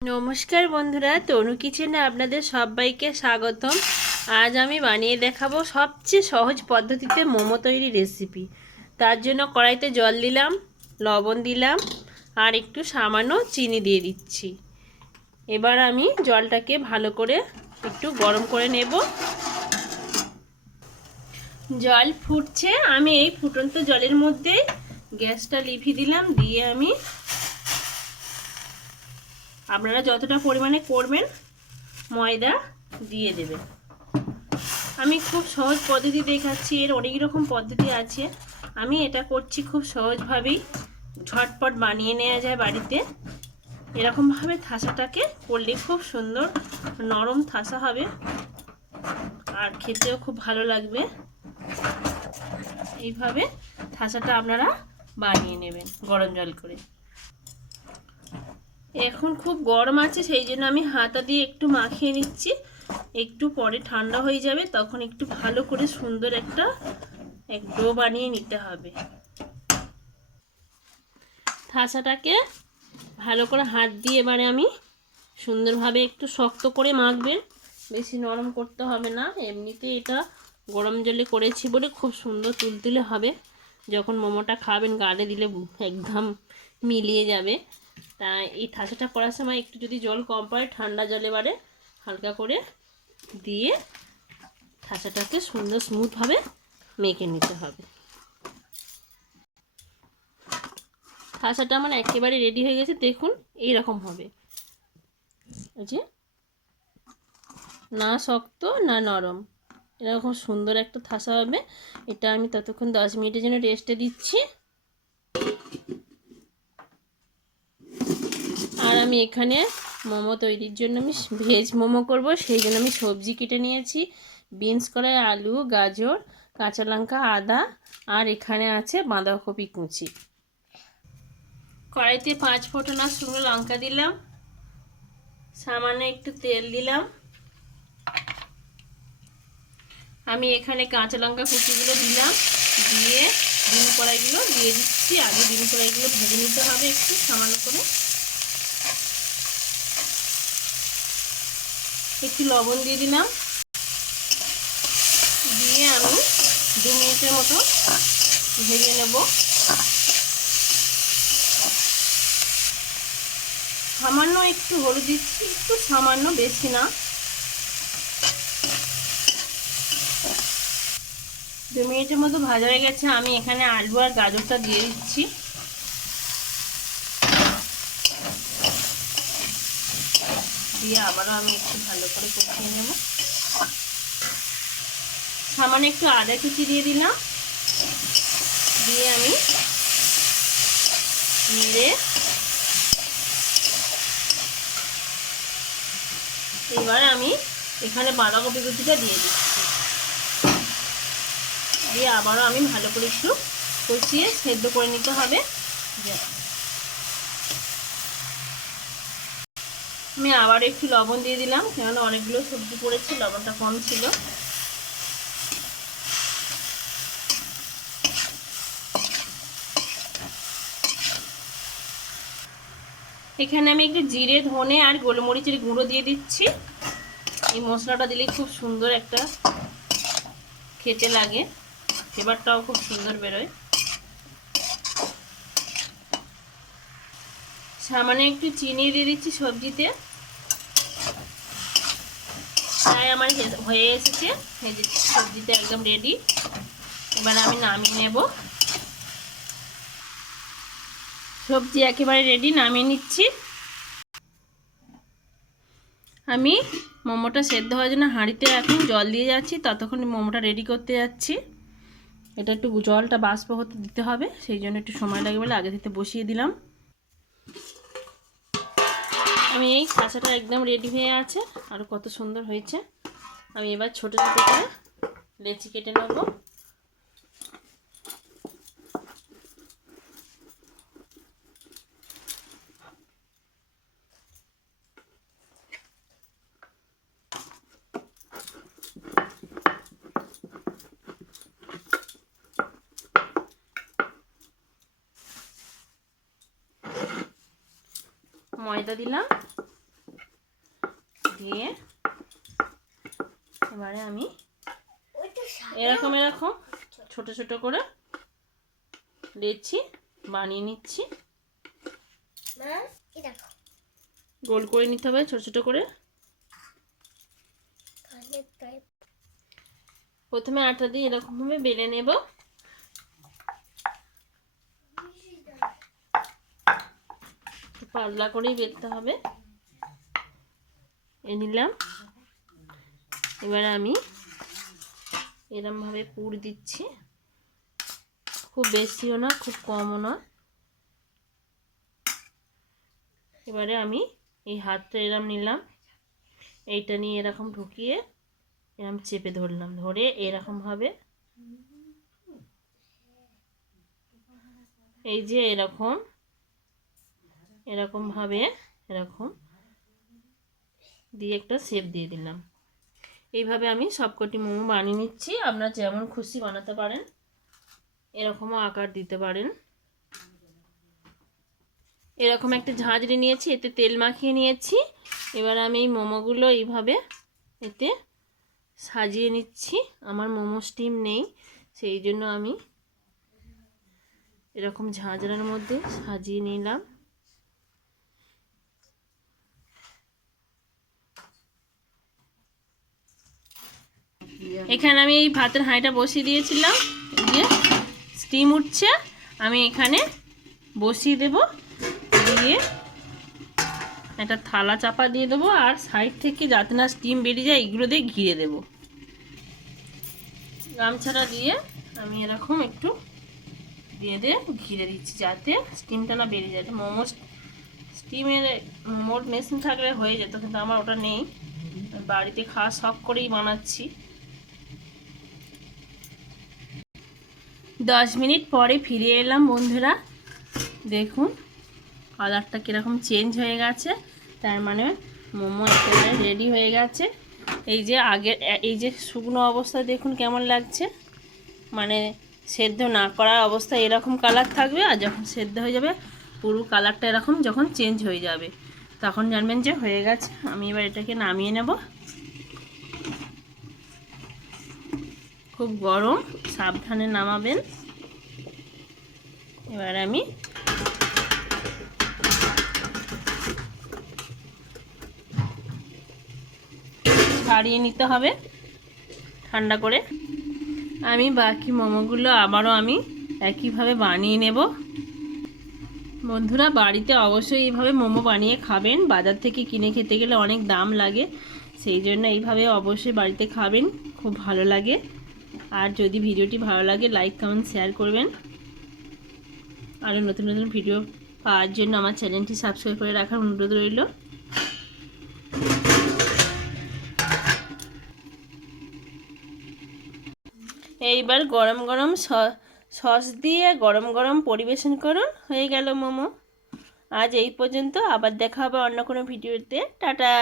নমস্কার বন্ধুরা, তনু কিচেনে আপনাদের সবাইকে স্বাগতম। আজ আমি বানিয়ে দেখাবো সবচেয়ে সহজ পদ্ধতিতে মোমো তৈরি রেসিপি। তার জন্য কড়াইতে জল দিলাম, লবণ দিলাম আর একটু সামান্য চিনি দিয়ে দিচ্ছি। এবার আমি জলটাকে ভালো করে একটু গরম করে নেব। জল ফুটছে, আমি এই ফুটন্ত জলের মধ্যে গ্যাসটা লিভিয়ে দিলাম। দিয়ে আমি আপনারা যতটা পরিমাণে করবেন ময়দা দিয়ে দেবেন। আমি খুব সহজ পদ্ধতি দেখাচ্ছি, এর অনেক রকম পদ্ধতি আছে। আমি এটা করছি খুব সহজভাবেই, ঝটপট বানিয়ে নেওয়া যায় বাড়িতে। এরকমভাবে থাসাটাকে করলে খুব সুন্দর নরম থাসা হবে আর খেতেও খুব ভালো লাগবে। এইভাবে থাসাটা আপনারা বানিয়ে নেবেন গরম জল করে। এখন খুব গরম আছে, সেই জন্য আমি হাতা দিয়ে একটু মাখিয়ে নিচ্ছি। একটু পরে ঠান্ডা হয়ে যাবে, তখন একটু ভালো করে সুন্দর একটা ডো বানিয়ে নিতে হবে। থাসাটাকে ভালো করে হাত দিয়ে এবারে আমি সুন্দরভাবে একটু শক্ত করে মাখবেন, বেশি নরম করতে হবে না। এমনিতে এটা গরম জলে করেছি বলে খুব সুন্দর তুলতুলে হবে। যখন মোমোটা খাবেন গালে দিলে একদম মিলিয়ে যাবে। তাই এই থাসাটা করার সময় একটু যদি জল কম পড়ে ঠান্ডা জলে এবারে হালকা করে দিয়ে থাসাটাকে সুন্দর স্মুথভাবে মেখে নিতে হবে। থাসাটা আমার একেবারে রেডি হয়ে গেছে, দেখুন এই রকম হবে। এই যে না শক্ত না নরম, এরকম সুন্দর একটা থাসা হবে। এটা আমি ততক্ষণ 10 মিনিটের জন্য রেস্টে দিচ্ছি। আর আমি এখানে মোমো তৈরির জন্য আমি ভেজ মোমো করব, সেই জন্য আমি সবজি কেটে নিয়েছি। বিনস কড়াই, আলু, গাজর, কাঁচা লঙ্কা, আদা আর এখানে আছে বাঁধাকপি কুচি। কড়াইতে 5 ফোঁটা শুকনো লঙ্কা দিলাম, সামান্য একটু তেল দিলাম। আমি এখানে কাঁচা লঙ্কা কুচিগুলো দিলাম, দিয়ে ডিম কড়াইগুলো দিয়ে দিচ্ছি। আগে ডিম কড়াইগুলো ভেজে নিতে হবে একটু সামান্য করে। একটু লবণ দিয়ে দিলাম, দিয়ে আমি 2 মিনিটের মতো ভেজে নেব। সামান্য একটু হলুদ দিচ্ছি, একটু সামান্য, বেশি না। 2 মিনিটের মতো ভাজা হয়ে গেছে। আমি এখানে আলু আর গাজরটা দিয়ে দিচ্ছি। দিয়ে আবারও আমি একটু ভালো করে কষিয়ে নেব। সামান্য একটু আদা কুচি দিয়ে দিলাম, দিয়ে আমি নেড়ে এবারে আমি এখানে বাঁধাকপি কুচিটা দিয়ে দিচ্ছি। দিয়ে আবারও আমি ভালো করে একটু কষিয়ে সেদ্ধ করে নিতে হবে। আমি আবার একটু লবণ দিয়ে দিলাম, কেননা অনেকগুলো সবজি পড়েছে, লবণটা কম ছিল। এখানে আমি একটু জিরে, ধনে আর গোলমরিচের গুঁড়ো দিয়ে দিচ্ছি। এই মশলাটা দিলে খুব সুন্দর একটা খেতে লাগে, ফ্লেভারটাও খুব সুন্দর বেরোয়। সামান্য একটু চিনি দিয়ে দিচ্ছি সবজিতে। তাই আমার হয়ে এসেছে, সবজিটা একদম রেডি। এবার আমি নামিয়ে নেব। সবজি একেবারে রেডি, নামিয়ে নিচ্ছি। আমি মোমোটা সেদ্ধ হওয়ার জন্য হাঁড়িতে এখন জল দিয়ে যাচ্ছি, ততক্ষণ মোমোটা রেডি করতে যাচ্ছি। এটা একটু জলটা বাষ্প হতে দিতে হবে, সেই জন্য একটু সময় লাগবে বলে আগে থেকে বসিয়ে দিলাম। আমি এই খাঁচাটা একদম রেডি হয়ে আছে, আর কত সুন্দর হয়েছে। আমি এবার ছোট ছোট করে লেচি কেটে নেব। ময়দা দিলাম, দিয়ে এবারে আমি এরকম এরকম ছোট ছোট করে লেচি বানিয়ে নিচ্ছি। গোল করে নিতে হবে ছোট ছোট করে। প্রথমে আটা দিয়ে এরকম ভাবে বেলে নেব। পাতলা করেই বেলতে হবে। এ নিলাম। এবারে আমি এরকম ভাবে পুর দিচ্ছি, খুব বেশিও না খুব কমও না। এবারে আমি এই হাতটা এরকম নিলাম, এইটা নিয়ে এরকম ঢুকিয়ে এরকম চেপে ধরলাম, ধরে এরকম ভাবে এই যে এরকম এরকম ভাবে এরকম দিয়ে একটা শেপ দিয়ে দিলাম। এইভাবে আমি সবকটি মোমো বানিয়ে নিচ্ছি। আপনারা যেমন খুশি বানাতে পারেন, এরকমও আকার দিতে পারেন। এরকম একটা ঝাঁঝরি নিয়েছি, এতে তেল মাখিয়ে নিয়েছি। এবার আমি এই মোমোগুলো এইভাবে এতে সাজিয়ে নিচ্ছি। আমার মোমো স্টিম নেই, সেই জন্য আমি এরকম ঝাঁঝরার মধ্যে সাজিয়ে নিলাম। এখানে আমি এই ভাতের হাঁড়িটা বসিয়ে দিয়েছিলাম, দিয়ে স্টিম উঠছে। আমি এখানে বসিয়ে দেব, দিয়ে একটা থালা চাপা দিয়ে দেবো, আর সাইড থেকে যাতে না স্টিম বেরিয়ে যায় এগুলো দিয়ে ঘিরে দেব। গামছাটা দিয়ে আমি এরকম একটু দিয়ে ঘিরে দিচ্ছি, যাতে স্টিমটা না বেরিয়ে যায়। মোমো স্টিমের মোমোর মেশিন থাকলে হয়ে যেত, কিন্তু আমার ওটা নেই। বাড়িতে খাওয়া শখ করেই বানাচ্ছি। 10 মিনিট পরে ফিরে এলাম বন্ধুরা। দেখুন কালারটা কীরকম চেঞ্জ হয়ে গেছে, তার মানে মোমো একেবারে রেডি হয়ে গেছে। এই যে আগের এই যে শুকনো অবস্থা দেখুন কেমন লাগছে, মানে সেদ্ধ না করা অবস্থায় এরকম কালার থাকবে, আর যখন সেদ্ধ হয়ে যাবে পুরো কালারটা এরকম যখন চেঞ্জ হয়ে যাবে তখন জানবেন যে হয়ে গেছে। আমি এবার এটাকে নামিয়ে নেব। খুব গরম, সাবধানে নামাবেন। এবার আমি ছাড়িয়ে নিতে হবে ঠান্ডা করে। আমি বাকি মোমোগুলো আবারও আমি একইভাবে বানিয়ে নেব। বন্ধুরা বাড়িতে অবশ্যই এইভাবে মোমো বানিয়ে খাবেন। বাজার থেকে কিনে খেতে গেলে অনেক দাম লাগে, সেই জন্য এইভাবে অবশ্যই বাড়িতে খাবেন, খুব ভালো লাগে। আর যদি ভিডিওটি ভালো লাগে লাইক কমেন্ট শেয়ার করবেন। আরও নতুন নতুন ভিডিও পাওয়ার জন্য আমার চ্যানেলটি সাবস্ক্রাইব করে রাখার অনুরোধ রইল। এইবার গরম গরম সস দিয়ে গরম গরম পরিবেশন করুন, হয়ে গেল মোমো। আজ এই পর্যন্ত, আবার দেখা হবে অন্য কোনো ভিডিওতে। টাটা।